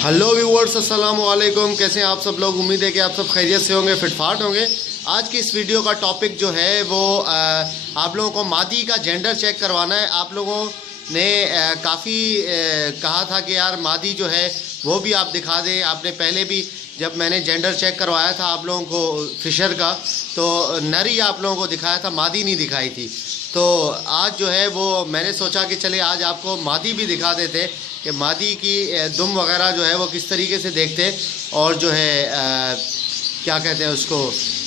Hello viewers, अस्सलाम वालेकुम। कैसे हैं आप सब लोग? उम्मीद है कि आप सब खैरियत से होंगे, फिटफाट होंगे। आज की इस वीडियो का टॉपिक जो है वो आप लोगों को मादी का जेंडर चेक करवाना है। आप लोगों ने काफ़ी कहा था कि यार मादी जो है वो भी आप दिखा दें। आपने पहले भी जब मैंने जेंडर चेक करवाया था आप लोगों को फिशर का, तो नर ही आप लोगों को दिखाया था, मादी नहीं दिखाई थी। तो आज जो है वो मैंने सोचा कि चले आज आपको मादी भी दिखा देते कि मादी की दुम वगैरह जो है वो किस तरीके से देखते हैं, और जो है क्या कहते हैं उसको,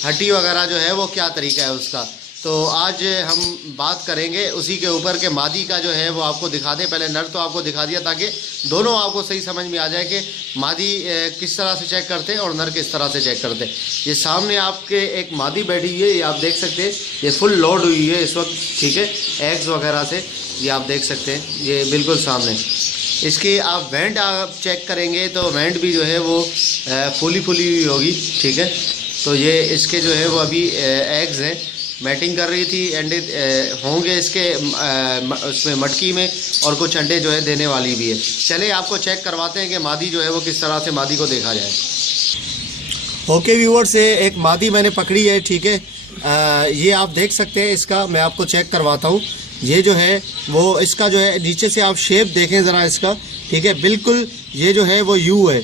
हड्डी वगैरह जो है वो क्या तरीका है उसका। तो आज हम बात करेंगे उसी के ऊपर कि मादी का जो है वो आपको दिखा दें। पहले नर तो आपको दिखा दिया ताकि दोनों आपको सही समझ में आ जाए कि मादी किस तरह से चेक करते हैं और नर किस तरह से चेक करते हैं। ये सामने आपके एक मादी बैठी हुई है, ये आप देख सकते हैं, ये फुल लोड हुई है इस वक्त, ठीक है, एग्स वगैरह से। ये आप देख सकते हैं, ये बिल्कुल सामने। इसकी आप वेंट आप चेक करेंगे तो वेंट भी जो है वो फुली हुई होगी, ठीक है। तो ये इसके जो है वो अभी एग्स हैं, मैटिंग कर रही थी, अंडे होंगे इसके उसमें मटकी में, और कुछ अंडे जो है देने वाली भी है। चले आपको चेक करवाते हैं कि मादी जो है वो किस तरह से मादी को देखा जाए। ओके व्यूअर्स, से एक मादी मैंने पकड़ी है, ठीक है। ये आप देख सकते हैं, इसका मैं आपको चेक करवाता हूँ। ये जो है वो इसका जो है नीचे से आप शेप देखें ज़रा इसका, ठीक है, बिल्कुल ये जो है वो यू है,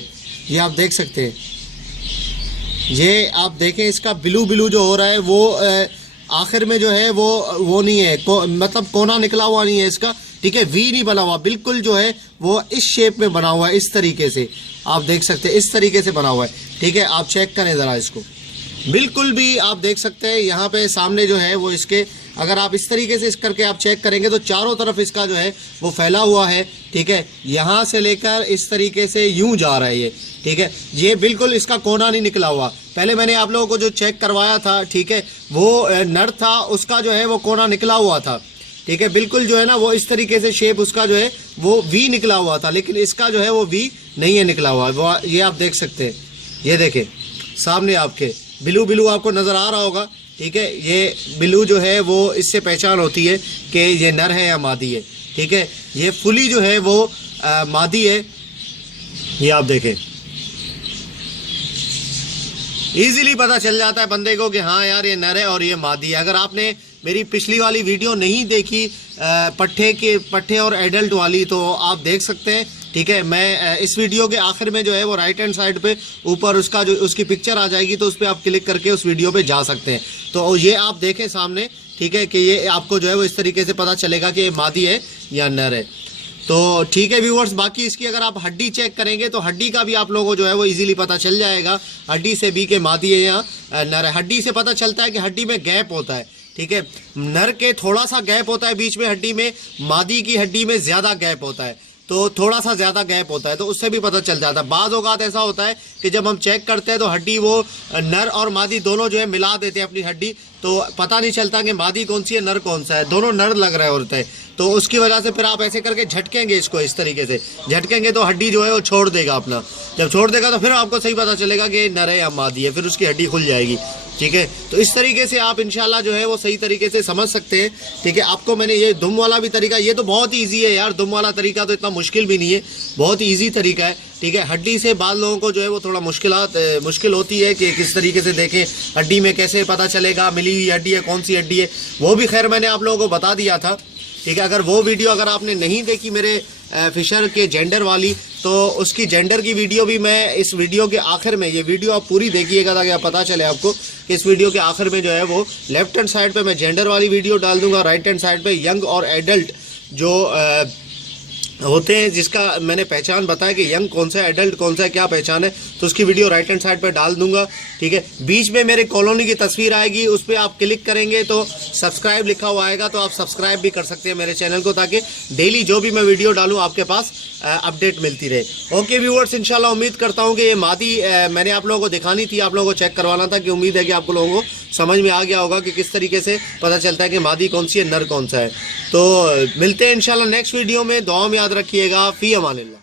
ये आप देख सकते हैं। ये आप देखें, इसका ब्लू जो हो रहा है वो आखिर में जो है वो नहीं है, मतलब कोना निकला हुआ नहीं है इसका, ठीक है, वी नहीं बना हुआ, बिल्कुल जो है वो इस शेप में बना हुआ है, इस तरीके से आप देख सकते हैं, इस तरीके से बना हुआ है, ठीक है। आप चेक करें ज़रा इसको, बिल्कुल भी आप देख सकते हैं यहाँ पे सामने जो है वो इसके, अगर आप इस तरीके से इस करके आप चेक करेंगे तो चारों तरफ इसका जो है वो फैला हुआ है, ठीक है। यहाँ से लेकर इस तरीके से यूं जा रहा है ये, ठीक है। ये बिल्कुल इसका कोना नहीं निकला हुआ। पहले मैंने आप लोगों को जो चेक करवाया था, ठीक है, वो नर था, उसका जो है वो कोना निकला हुआ था, ठीक है, बिल्कुल जो है ना वो इस तरीके से शेप उसका जो है वो वी निकला हुआ था, लेकिन इसका जो है वो वी नहीं है निकला हुआ। वो ये आप देख सकते हैं, ये देखें सामने आपके ब्लू आपको नज़र आ रहा होगा, ठीक है। ये ब्लू जो है वो इससे पहचान होती है कि ये नर है या मादी है, ठीक है। ये फुली जो है वो मादी है, ये आप देखें, इजीली पता चल जाता है बंदे को कि हाँ यार ये नर है और ये मादी है। अगर आपने मेरी पिछली वाली वीडियो नहीं देखी पट्ठे और एडल्ट वाली, तो आप देख सकते हैं, ठीक है। मैं इस वीडियो के आखिर में जो है वो राइट हैंड साइड पे ऊपर उसका जो उसकी पिक्चर आ जाएगी, तो उस पर आप क्लिक करके उस वीडियो पे जा सकते हैं। तो ये आप देखें सामने, ठीक है, कि ये आपको जो है वो इस तरीके से पता चलेगा कि ये मादी है या नर है। तो ठीक है व्यूअर्स, बाकी इसकी अगर आप हड्डी चेक करेंगे तो हड्डी का भी आप लोगों को जो है वो इजीली पता चल जाएगा, हड्डी से भी कि मादी है या नर है। हड्डी से पता चलता है कि हड्डी में गैप होता है, ठीक है। नर के थोड़ा सा गैप होता है बीच में हड्डी में, मादी की हड्डी में ज़्यादा गैप होता है, तो थोड़ा सा ज़्यादा गैप होता है, तो उससे भी पता चल जाता है। बाज़ औक़ात ऐसा होता है कि जब हम चेक करते हैं तो हड्डी वो नर और मादी दोनों जो है मिला देते हैं अपनी हड्डी, तो पता नहीं चलता कि मादी कौन सी है नर कौन सा है, दोनों नर लग रहे होते हैं। तो उसकी वजह से फिर आप ऐसे करके झटकेंगे, इसको इस तरीके से झटकेंगे तो हड्डी जो है वो छोड़ देगा अपना। जब छोड़ देगा तो फिर आपको सही पता चलेगा कि नर है या मादी है, फिर उसकी हड्डी खुल जाएगी, ठीक है। तो इस तरीके से आप इंशाल्लाह जो है वो सही तरीके से समझ सकते हैं, ठीक है। आपको मैंने ये दुम वाला भी तरीका, ये तो बहुत ईजी है यार, दुम वाला तरीका तो इतना मुश्किल भी नहीं है, बहुत ईजी तरीका है, ठीक है। हड्डी से बाद लोगों को जो है वो थोड़ा मुश्किल होती है कि किस तरीके से देखें, हड्डी में कैसे पता चलेगा मिली हुई हड्डी है कौन सी हड्डी है, वो भी खैर मैंने आप लोगों को बता दिया था, ठीक है। अगर वो वीडियो अगर आपने नहीं देखी मेरे फिशर के जेंडर वाली, तो उसकी जेंडर की वीडियो भी मैं इस वीडियो के आखिर में, ये वीडियो आप पूरी देखिएगा ताकि आप पता चले आपको कि इस वीडियो के आखिर में जो है वो लेफ्ट हैंड साइड पे मैं जेंडर वाली वीडियो डाल दूंगा, राइट हैंड साइड पे यंग और एडल्ट जो होते हैं, जिसका मैंने पहचान बताया कि यंग कौन सा है, एडल्ट कौन सा है, क्या पहचान है, तो उसकी वीडियो राइट हैंड साइड पर डाल दूंगा, ठीक है। बीच में मेरे कॉलोनी की तस्वीर आएगी, उस पर आप क्लिक करेंगे तो सब्सक्राइब लिखा हुआ आएगा, तो आप सब्सक्राइब भी कर सकते हैं मेरे चैनल को, ताकि डेली जो भी मैं वीडियो डालूँ आपके पास अपडेट मिलती रहे। ओके व्यूअर्स, इंशाल्लाह उम्मीद करता हूँ कि ये मादी मैंने आप लोगों को दिखानी थी, आप लोगों को चेक करवाना था, कि उम्मीद है कि आप लोगों को समझ में आ गया होगा कि किस तरीके से पता चलता है कि मादी कौन सी है नर कौन सा है। तो मिलते हैं इंशाल्लाह नेक्स्ट वीडियो में, दुआ में याद रखिएगा। फी अमानिल्लाह।